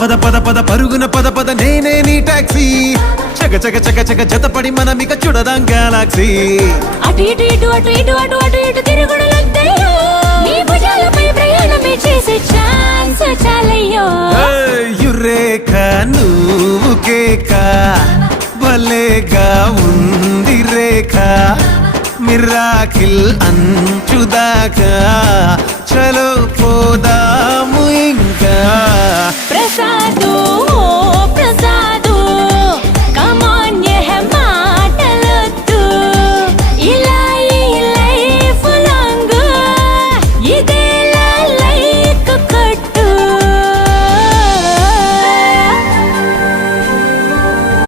పద పద పద పరుగున పద పద నేనే నీ టాక్సీ చక చక చక చక జతపడి మనమిక చూడదాం గెలాక్సీ అటు ఇటు ఇటు అటు ఇటు అటు అటు ఇటు తిరుగుడు లద్దయ్యో నీ భుజాలపై ప్రయాణమే చేసే ఛాన్స్ చాలయ్యో యురేఖ నువ్వు కేక భలేగా ఉంది రేఖ మిరాకిల్ అంచుదాకా చలో పోదాము ఇంకా